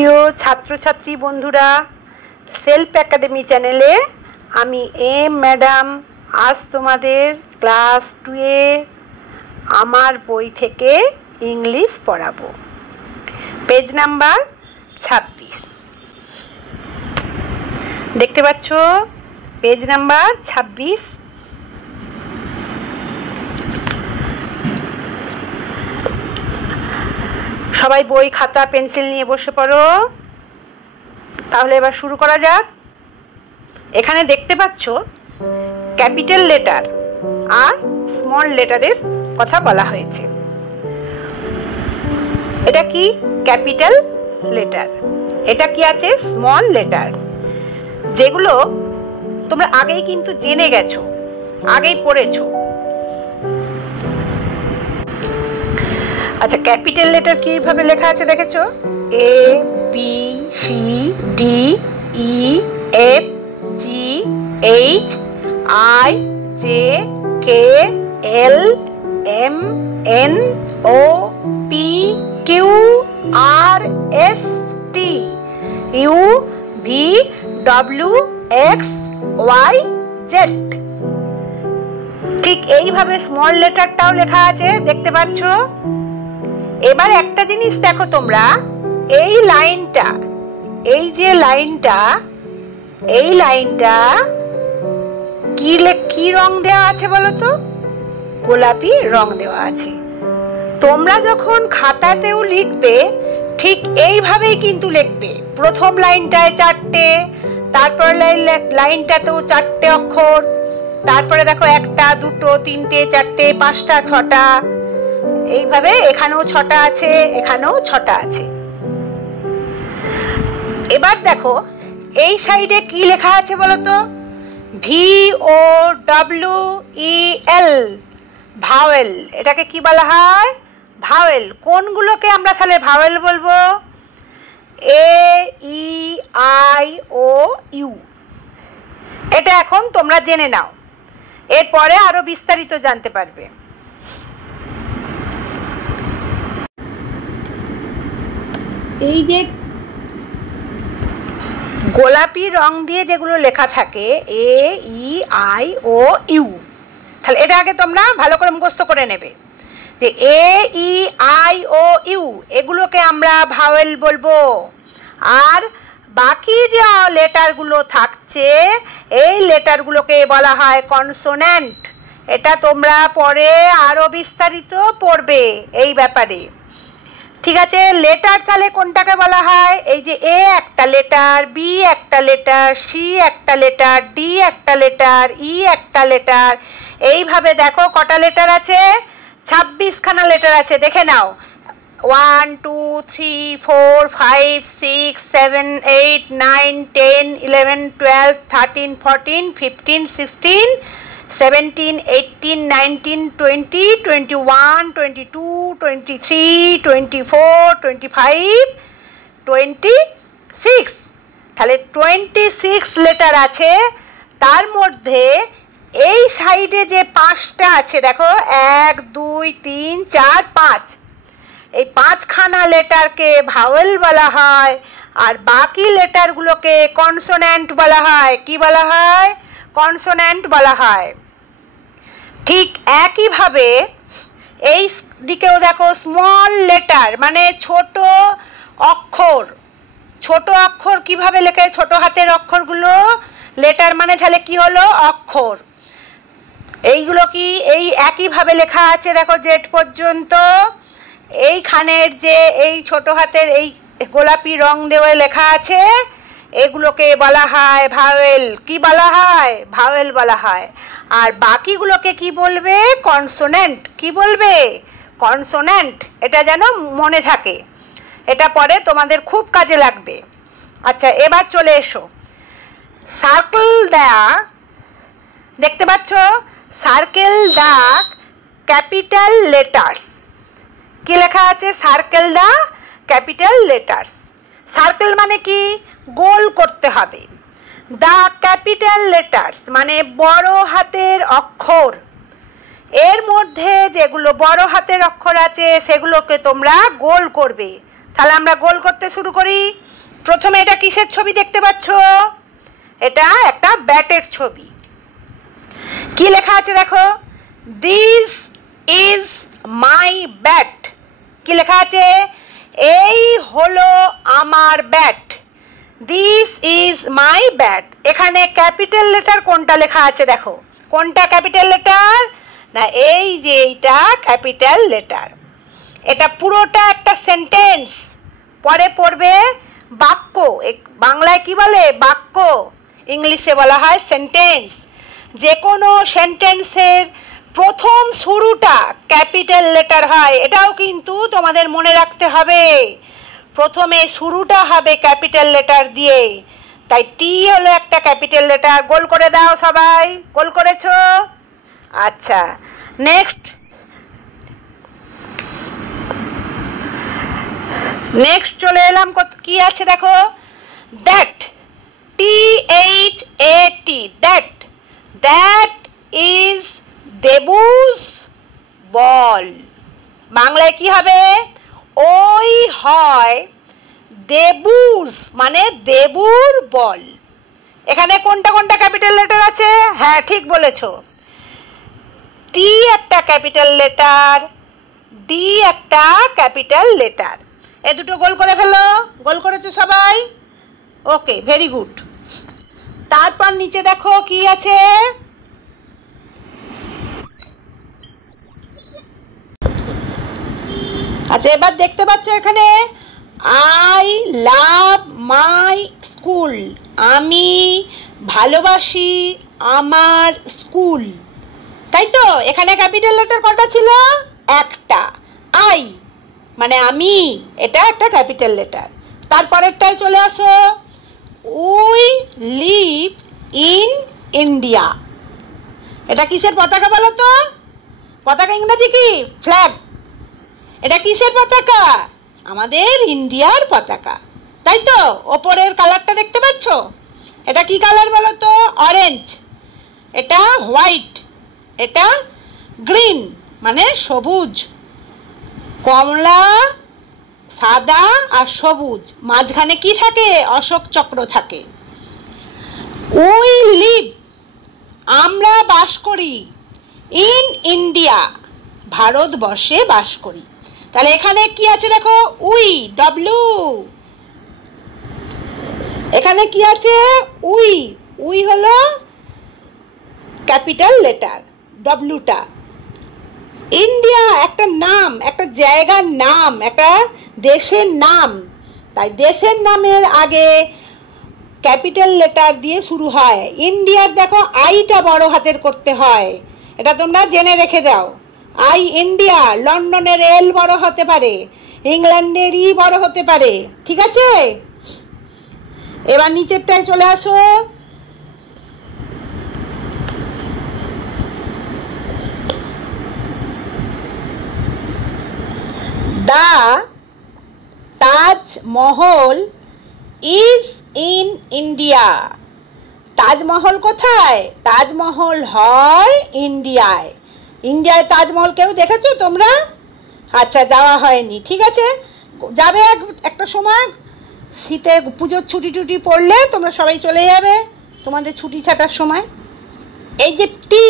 প্রিয় ছাত্রছাত্রী বন্ধুরা, সেলফ একাডেমি চ্যানেলে আমি ম্যাডাম আজ তোমাদের ক্লাস 2 এ আমার বই থেকে ইংলিশ পড়াবো। পেজ নাম্বার 26 দেখতে পাচ্ছ, পেজ নাম্বার 26। সবাই বই খাতা পেন্সিল নিয়ে বসে পড়ো। তাহলে এবার শুরু করা যাক। এখানে দেখতে পাচ্ছ ক্যাপিটাল লেটার আর স্মল লেটারের কথা বলা হয়েছে। এটা কি ক্যাপিটাল লেটার, এটা কি আছে স্মল লেটার, যেগুলো তোমরা আগেই কিন্তু জেনে গেছো, আগেই পড়েছো। আচ্ছা, ক্যাপিটাল লেটার কিভাবে লেখা আছে দেখেছো? A B C D E F G H I J K L M N O P Q R S T U V W X Y Z। ঠিক এইভাবে স্মল লেটারটাও লেখা আছে, দেখতে পাচ্ছ। এবার একটা জিনিস দেখো তোমরা, এই লাইনটা, এই যে লাইনটা, এই লাইনটা কি রং দেওয়া আছে বলো তো? গোলাপি রং দেওয়া আছে। তোমরা যখন খাতাতেও লিখবে ঠিক এইভাবেই কিন্তু লিখবে। প্রথম লাইনটায় 4টে, তারপর লাইনটাতেও 4টে অক্ষর, তারপরে দেখো 1টা 2টো 3টে 4টে 5টা 6টা, এইভাবে এখানেও 6টা আছে, এখানেও 6টা আছে। এবার দেখো এই সাইডে কি লেখা আছে বলতো? VOWEL, vowel. এটাকে কি বলা হয়? ভাওয়েল। কোনগুলোকে আমরা তাহলে ভাওয়েল বলবো? AEIOU। এটা এখন তোমরা জেনে নাও, এরপরে আরো বিস্তারিত জানতে পারবে। এই যে গোলাপি রং দিয়ে যেগুলো লেখা থাকে AEIOU, তাহলে এটা আগে তোমরা ভালো করে মুখস্থ করে নেবে যে AEIOU এগুলোকে আমরা ভাওয়েল বলবো। আর বাকি যে লেটারগুলো থাকছে এই লেটারগুলোকে বলা হয় কনসোন্যান্ট। এটা তোমরা পরে আরো বিস্তারিত পড়বে এই ব্যাপারে, ঠিক আছে? লেটার তাহলে কোনটাকে বলা হয়? এই যে A একটা লেটার, B একটা লেটার, C একটা লেটার, D একটা লেটার, E একটা লেটার। এইভাবে দেখো কটা লেটার আছে? 26খানা লেটার আছে, দেখে নাও। 1 2 3 4 5 6 7 8 9 10 11 12 13 14 15 16 17 18 19 20 21 22 23 24 25 26। তাহলে 26 লেটার আছে। তার মধ্যে এই সাইডে যে 5টা আছে দেখো, 1 2 3 4 5, এই 5খানা লেটারকে ভাওয়েল বলা হয়, আর বাকি লেটারগুলোকে কনসোন্যান্ট বলা হয়। কি বলা হয়? কনসোন্যান্ট বলা হয়। ঠিক একইভাবে এই দিকেও দেখো স্মল লেটার মানে ছোট অক্ষর। ছোট অক্ষর কিভাবে লেখে? ছোট হাতের অক্ষরগুলো লেটার মানে তাহলে কি হলো? অক্ষর। এইগুলো কি এই একইভাবে লেখা আছে দেখো জেড পর্যন্ত। এইখানের যে এই ছোট হাতের এই গোলাপি রং দেওয়া লেখা আছে, এগুলোকে বলা হয় ভাওয়েল। কি বলা হয়? ভাওয়েল বলা হয়। আর বাকিগুলোকে কি বলবে? কনসোন্যান্ট। কি বলবে? কনসোন্যান্ট। এটা যেন মনে থাকে, এটা পরে তোমাদের খুব কাজে লাগবে। আচ্ছা, এবার চলে এসো। সার্কেল দেয়া, দেখতে পাচ্ছ? Circle the capital letters. কি লেখা আছে? Circle the capital letters. Circle মানে কি? গোল করতে হবে। দা ক্যাপিটাল লেটার্স মানে বড় হাতের অক্ষর। এর মধ্যে যেগুলো বড় হাতের অক্ষর আছে সেগুলোকে তোমরা গোল করবে। তাহলে আমরা গোল করতে শুরু করি। প্রথমে এটা কিসের ছবি দেখতে পাচ্ছ? এটা একটা ব্যাটের ছবি। কি লেখা আছে দেখো, দিস ইজ মাই ব্যাট। কি লেখা আছে? এই হলো আমার bat. This is my bat. এখানে ক্যাপিটাল লেটার কোনটা লেখা আছে দেখো, কোনটা ক্যাপিটাল লেটার? না এই যে এইটা ক্যাপিটাল লেটার। এটা পুরোটা একটা সেন্টেন্স, পরে পড়বে বাক্য। বাংলায় কি বলে? বাক্য। ইংলিশে বলা হয় সেন্টেন্স। যে কোনো সেন্টেন্সের প্রথম শুরুটা ক্যাপিটাল লেটার হয়, এটাও কিন্তু তোমাদের মনে রাখতে হবে। প্রথমে শুরুটা হবে ক্যাপিটাল লেটার দিয়ে, তাই টি হলো একটা ক্যাপিটাল লেটার। গোল করে দাও সবাই। গোল করেছো? আচ্ছা, নেক্সট চলে এলাম। কি আছে দেখো, that, THAT, that. That is Debu's ball. বাংলায় কি হবে? ওই হয় দেবুস, মানে দেবুর বল। এখানে কোনটা কোনটা ক্যাপিটাল লেটার আছে? হ্যাঁ ঠিক বলেছো, টি একটা ক্যাপিটাল লেটার, ডি একটা ক্যাপিটাল লেটার। এ দুটো গোল করে ফেলো। গোল করেছো সবাই? ওকে, ভেরি গুড। তারপর নিচে দেখো কি আছে, আচ্ছা এবার দেখতে পাচ্ছ এখানে আই লাভ মাই স্কুল। আমি ভালোবাসি আমার স্কুল। তাই তো? এখানে ক্যাপিটাল লেটার কটা ছিল? একটা। আই মানে আমি, এটা একটা ক্যাপিটাল লেটার। তারপরেরটায় চলে আসো, উই লিভ ইন ইন্ডিয়া। এটা কিসের পতাকা বলো তো? পতাকা ইংরেজি কি? ফ্ল্যাগ। এটা কিসের পতাকা? আমাদের ইন্ডিয়ার পতাকা। তাই তো? ওপরের কালারটা দেখতে পাচ্ছ? এটা কি কালার বলো তো? অরেঞ্জ। এটা হোয়াইট। এটা গ্রিন মানে সবুজ। কমলা, সাদা আর সবুজ, মাঝখানে কি থাকে? অশোক চক্র থাকে। উই লিভ আমরা বাস করি, ইন ইন্ডিয়া ভারতবর্ষে বাস করি। তাহলে এখানে কি আছে দেখো, উই, ডব্লিউ। এখানে কি আছে? উই। উই হলো ক্যাপিটাল লেটার, ডব্লিউটা। ইন্ডিয়া একটা নাম, একটা জায়গার নাম, একটা দেশের নাম, তাই দেশের নামের আগে ক্যাপিটাল লেটার দিয়ে শুরু হয়। ইন্ডিয়ার দেখো আইটা বড় হাতের করতে হয়, এটা তোমরা জেনে রেখে দাও। আই ইন্ডিয়া, লন্ডনের এল বড় হতে পারে, ইংল্যান্ডের ই বড় হতে পারে। ঠিক আছে? এবার নিচেরটায় চলে আসো। The Taj Mahal is in India. Taj Mahal কোথায়? তাজমহল হয় ইন্ডিয়ায়। ইন্ডিয়ায় তাজমহল কেউ দেখেছো তোমরা? আচ্ছা, যাওয়া হয়নি। ঠিক আছে, যাবে একটা সময়, শীতে পুজোর ছুটি টুটি পড়লে তোমরা সবাই চলে যাবে তোমাদের ছুটি ছাটার সময়। এই যে টি,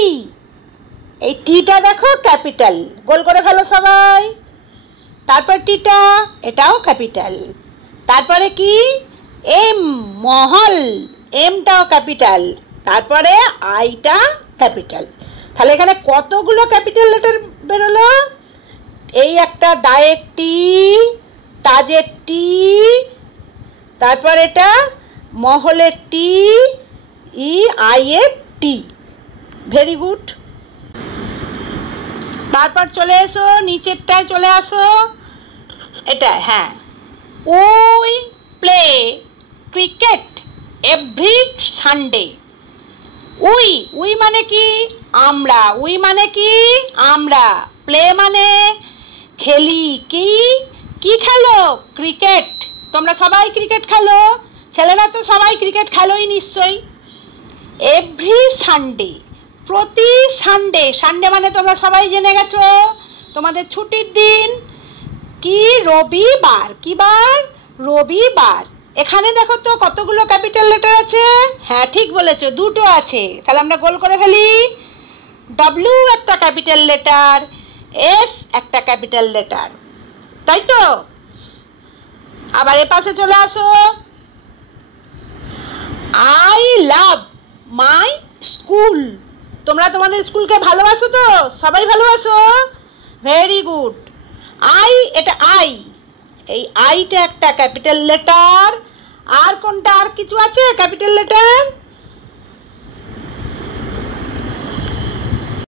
এই টিটা দেখো ক্যাপিটাল। গোল করে ফেলো সবাই। তারপর টিটা, এটাও ক্যাপিটাল। তারপরে কি? এম, মহল, এমটাও ক্যাপিটাল। তারপরে আইটা ক্যাপিটাল। তাহলে এখানে কতগুলো ক্যাপিটাল লেটার বেরোলো? এই একটা দায়ের টি, তাজের টি, তারপর এটা মহলের টি, ই আইয়ের টি। Very good. তারপর চলে এসো নিচেরটায়, চলে আসো। এটা হ্যাঁ, we play cricket every Sunday. We, we মানে কি? আমরা। উই মানে কি? আমরা। প্লে মানে খেলি। কি কি খেলো? ক্রিকেট। তোমরা সবাই ক্রিকেট খেলো, ছেলেরা তো সবাই ক্রিকেট খেলোই নিশ্চয়ই। এভরি সানডে, প্রতি সানডে। সানডে মানে তোমরা সবাই জেনে গেছো তোমাদের ছুটির দিন। কি রবিবার, কি বার? রবিবার। এখানে দেখো তো কতগুলো ক্যাপিটাল লেটার আছে। হ্যাঁ ঠিক বলেছো, দুটো আছে। তাহলে আমরা গোল করে ফেলি। ডব্লিউ একটা ক্যাপিটাল লেটার, এস একটা ক্যাপিটাল লেটার, তাই তো? আবার এ পাশে চলে আসো। I love my school. তোমরা তোমাদের স্কুলকে ভালোবাসো তো? সবাই ভালোবাসো? Very good. আই, এটা আই, এই আইটা একটা ক্যাপিটাল লেটার। আর কোনটা, আর কিছু আছে ক্যাপিটাল লেটার?